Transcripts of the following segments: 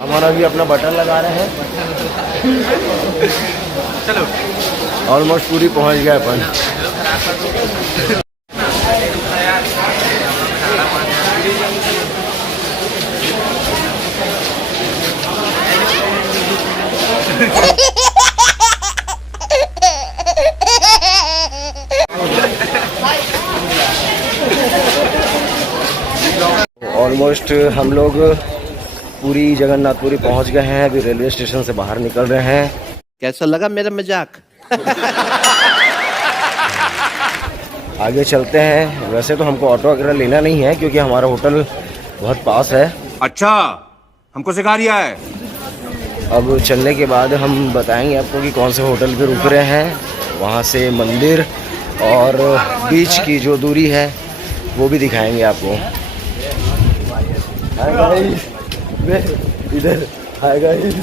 हमारा भी अपना बटन लगा रहे हैं। चलो ऑलमोस्ट पूरी पहुंच गए अपन। ऑलमोस्ट हम लोग पूरी जगन्नाथपुरी पहुंच गए हैं। अभी रेलवे स्टेशन से बाहर निकल रहे हैं। कैसा लगा मेरा मजाक? आगे चलते हैं। वैसे तो हमको ऑटो वगैरह लेना नहीं है क्योंकि हमारा होटल बहुत पास है। अच्छा, हमको सिखा रिया है। अब चलने के बाद हम बताएंगे आपको कि कौन से होटल पे रुक रहे हैं। वहाँ से मंदिर और बीच की जो दूरी है वो भी दिखाएंगे आपको। हाय गाइस, इधर हाय गाइस।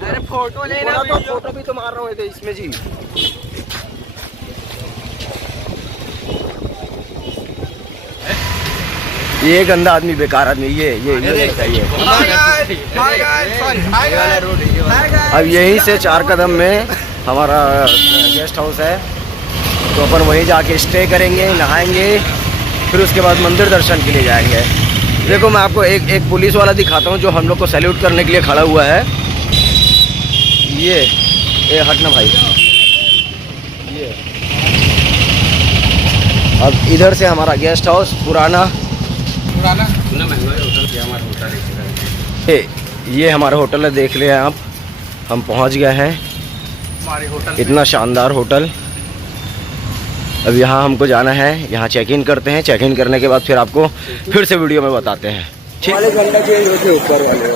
अरे फोटो लेना तो फोटो भी तो मार रहा हूँ इसमें जी। ये गंदा आदमी, बेकार आदमी, ये चाहिए। अब यहीं से 4 कदम में हमारा गेस्ट हाउस है, तो अपन वहीं जाके स्टे करेंगे, नहाएंगे, फिर उसके बाद मंदिर दर्शन के लिए जाएंगे। देखो मैं आपको एक पुलिस वाला दिखाता हूँ जो हम लोग को सैल्यूट करने के लिए खड़ा हुआ है। ये हटना भाई। ये अब इधर से हमारा गेस्ट हाउस पुराना महंगा होटल, हमारा होटल ये हमारा होटल है, देख ले आप। हम पहुंच गए हैं हमारे होटल, इतना शानदार होटल। अब यहाँ हमको जाना है, यहाँ चेक इन करते हैं। चेक इन करने के बाद फिर आपको फिर से वीडियो में बताते हैं। वाले घंटा चेंज होते ऊपर वाले।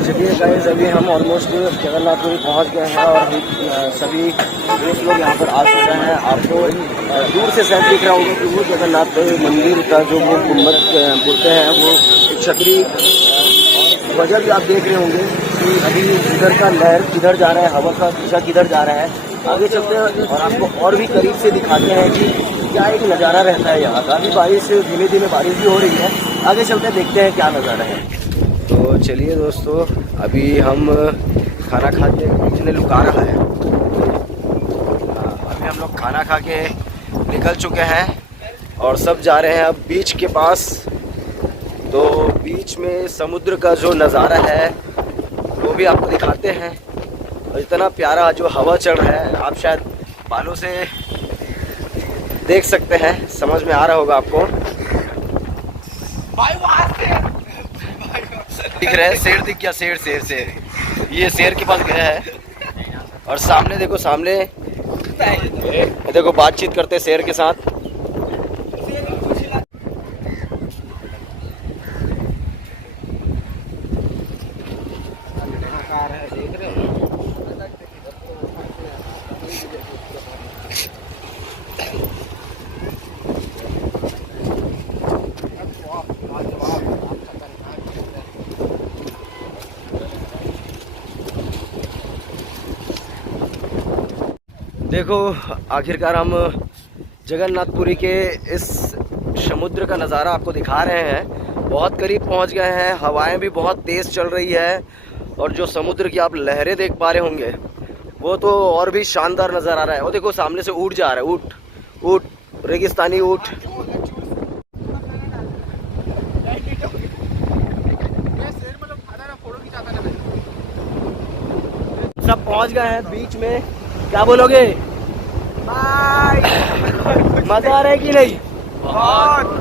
चलिए गाइस, अभी हम ऑलमोस्ट जगन्नाथपुरी पहुंच गए हैं और हम सभी दोस्त लोग यहाँ पर आ चुके हैं। आपको दूर से शायद दिख रहा होगा कि वो जगन्नाथ मंदिर का जो वो गुम्बद बोलते हैं, वो एक चक्री वजह भी आप देख रहे होंगे कि अभी इधर का लहर किधर जा रहा है, हवा का दिशा किधर जा रहा है। आगे चलते हैं और आपको और भी करीब से दिखाते हैं कि क्या एक नज़ारा रहता है यहाँ का। अभी बारिश धीमे धीमे बारिश भी हो रही है, आगे चलते हैं देखते हैं क्या नज़ारा है। तो चलिए दोस्तों, अभी हम खाना खा के बीच में लुका रहा है। अभी हम लोग खाना खा के निकल चुके हैं और सब जा रहे हैं अब बीच के पास। तो बीच में समुद्र का जो नज़ारा है वो भी आपको दिखाते हैं। और इतना प्यारा जो हवा चल रहा है, आप शायद बालों से देख सकते हैं, समझ में आ रहा होगा आपको। दिख रहा है शेर, दिख गया शेर, शेर ये शेर के पास गया है। और सामने देखो, सामने देखो बातचीत करते शेर के साथ। देखो आखिरकार हम जगन्नाथपुरी के इस समुद्र का नज़ारा आपको दिखा रहे हैं। बहुत करीब पहुंच गए हैं, हवाएं भी बहुत तेज़ चल रही है और जो समुद्र की आप लहरें देख पा रहे होंगे वो तो और भी शानदार नज़र आ रहा है। वो देखो सामने से ऊँट जा रहा है, ऊँट, ऊँट, रेगिस्तानी ऊँट। सब पहुंच गए हैं बीच में, क्या बोलोगे? मजा आ रहा है कि नहीं? बहुत।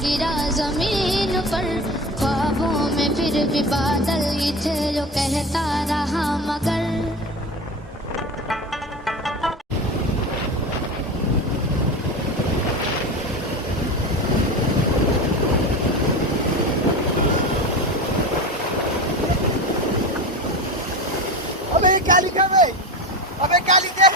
गिरा जमीन पर, ख्वाबों में फिर भी बादल ही थे जो कहता रहा मगर। अबे क्या लिखा है? अबे क्या लिखे?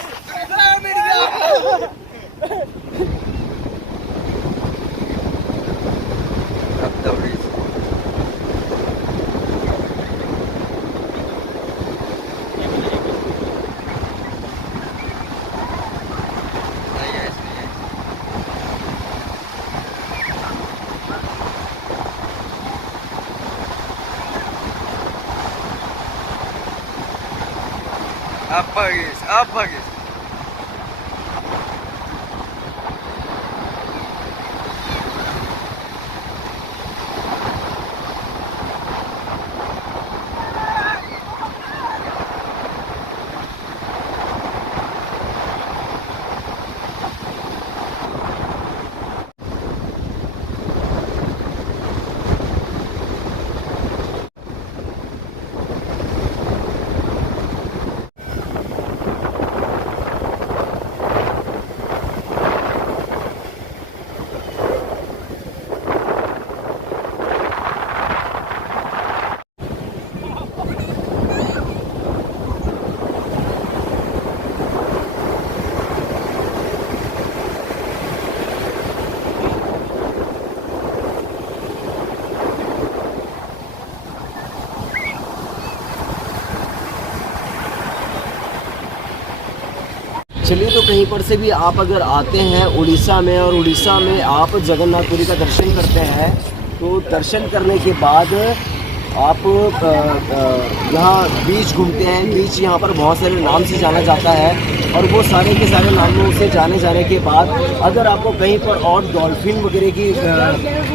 अब भागीस। चलिए, तो कहीं पर से भी आप अगर आते हैं उड़ीसा में और उड़ीसा में आप जगन्नाथपुरी का दर्शन करते हैं, तो दर्शन करने के बाद आप यहाँ बीच घूमते हैं। बीच यहाँ पर बहुत सारे नाम से जाना जाता है और वो सारे के सारे नामों से जाने के बाद अगर आपको कहीं पर और डॉल्फिन वगैरह की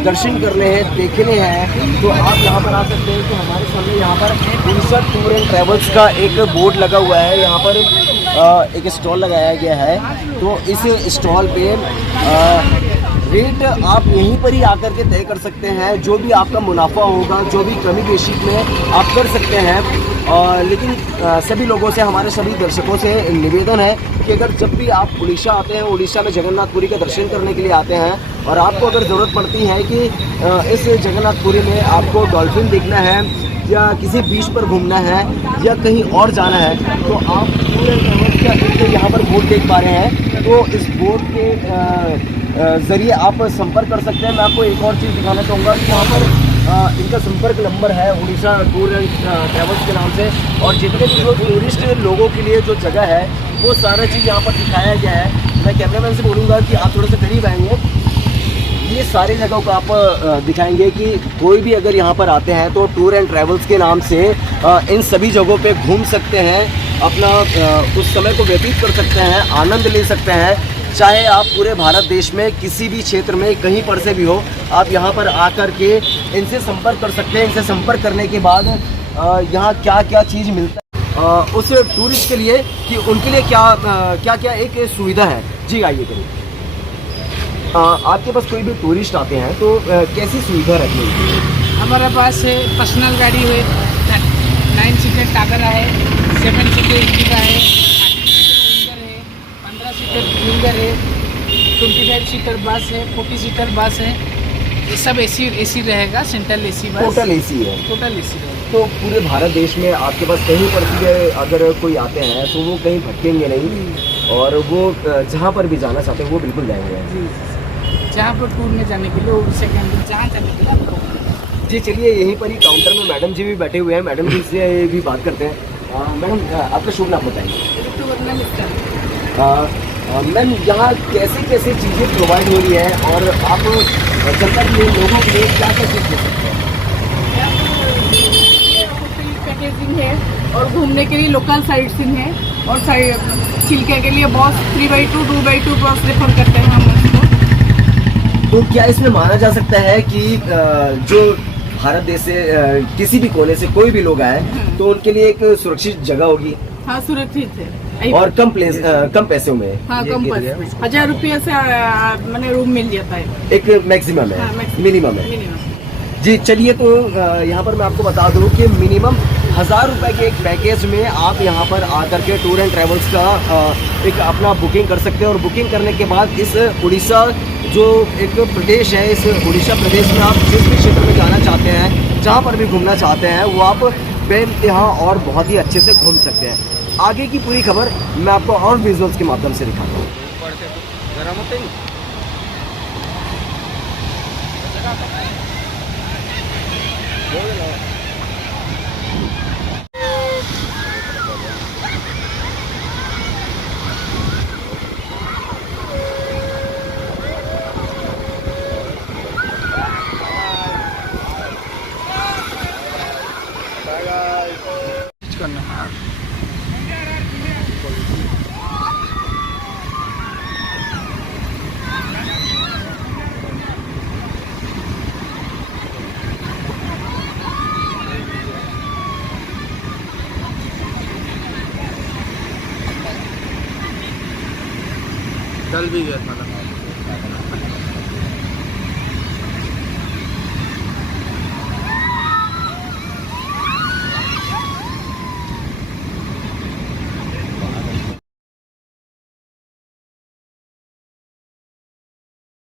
दर्शन करने हैं, देखने हैं, तो आप यहाँ पर आ सकते हैं। तो हमारे सामने यहाँ पर उड़ीसा टूर एंड ट्रैवल्स का एक बोर्ड लगा हुआ है। यहाँ पर एक स्टॉल लगाया गया है, तो इस स्टॉल पे रेट आप यहीं पर ही आकर के तय कर सकते हैं। जो भी आपका मुनाफा होगा, जो भी कमी बेशी में आप कर सकते हैं। लेकिन सभी लोगों से, हमारे सभी दर्शकों से निवेदन है कि अगर जब भी आप उड़ीसा आते हैं, उड़ीसा में जगन्नाथपुरी का दर्शन करने के लिए आते हैं और आपको अगर ज़रूरत पड़ती है कि इस जगन्नाथपुरी में आपको डॉल्फिन देखना है या किसी बीच पर घूमना है या कहीं और जाना है, तो आप पूरे यहाँ पर बोर्ड देख पा रहे हैं। तो इस बोर्ड के ज़रिए आप संपर्क कर सकते हैं। मैं आपको एक और चीज़ दिखाना चाहूँगा कि यहाँ पर इनका संपर्क नंबर है उड़ीसा टूर एंड ट्रैवल्स के नाम से, और जितने भी जो टूरिस्ट लोगों के लिए जो जगह है वो सारा चीज़ यहाँ पर दिखाया गया है। मैं कैमरामैन से बोलूँगा कि आप थोड़ा सा करीब आएंगे, ये सारी जगहों को आप दिखाएंगे कि कोई भी अगर यहाँ पर आते हैं तो टूर एंड ट्रैवल्स के नाम से इन सभी जगहों पे घूम सकते हैं, अपना उस समय को व्यतीत कर सकते हैं, आनंद ले सकते हैं। चाहे आप पूरे भारत देश में किसी भी क्षेत्र में कहीं पर से भी हो, आप यहाँ पर आकर के इनसे संपर्क कर सकते हैं। इनसे संपर्क करने के बाद यहाँ क्या क्या चीज़ मिलता है उस टूरिस्ट के लिए, कि उनके लिए क्या क्या एक सुविधा है। जी आइए करिए। आपके पास कोई भी टूरिस्ट आते हैं तो कैसी सुविधा रहती है? हमारे पास पर्सनल गाड़ी है, 9 सीटर टागरा है, 7 सीटर इंडिका है, 30 सीटर विंगर है, 15 सीटर विंगर है, 25 सीटर बस है, 40 सीटर बस है। ये सब एसी रहेगा, central AC bus. Total AC है? टोटल एसी रहेगा। तो पूरे भारत देश में आपके पास कहीं पर भी अगर कोई आते हैं तो वो कहीं भटकेंगे नहीं, और वो जहाँ पर भी जाना चाहते हैं वो बिल्कुल जाएंगे। जहाँ पर टूर में जाने के लिए वो सेकेंड, जहाँ जाने के लिए आपको। जी चलिए, यहीं पर ही काउंटर में मैडम जी भी बैठे हुए हैं, मैडम जी से भी बात करते हैं। मैडम, आपका शुभ नाम बताइए। मैम, यहाँ कैसे कैसे चीज़ें प्रोवाइड हो रही है और आप जनता के लिए, लोगों के लिए क्या क्या चीज़ दे सकते हैं? पैकेजिंग है और घूमने के लिए लोकल साइट सीन है, और छिलके के लिए बस 3x2 2x2 बस रेफर करते हैं हम उसको। तो क्या इसमें माना जा सकता है कि जो भारत देश से किसी भी कोने से कोई भी लोग आए तो उनके लिए एक सुरक्षित जगह होगी? हाँ, सुरक्षित है और कम पैसों में? हाँ, कम पैसे, 1000 रुपये से मैंने रूम मिल जाता है। एक मैक्सिमम है? हाँ, मिनिमम है? जी चलिए, तो यहाँ पर मैं आपको बता दूँ कि मिनिमम 1000 रुपये के एक पैकेज में आप यहाँ पर आकर के टूर एंड ट्रैवल्स का एक अपना बुकिंग कर सकते हैं। और बुकिंग करने के बाद इस उड़ीसा जो एक प्रदेश है, इस उड़ीसा प्रदेश में आप जिस भी क्षेत्र में जाना चाहते हैं, जहाँ पर भी घूमना चाहते हैं, वो आप बेइंतहा और बहुत ही अच्छे से घूम सकते हैं। आगे की पूरी खबर मैं आपको और विजुअल्स के माध्यम से दिखाता हूँ। कल भी गया था ना।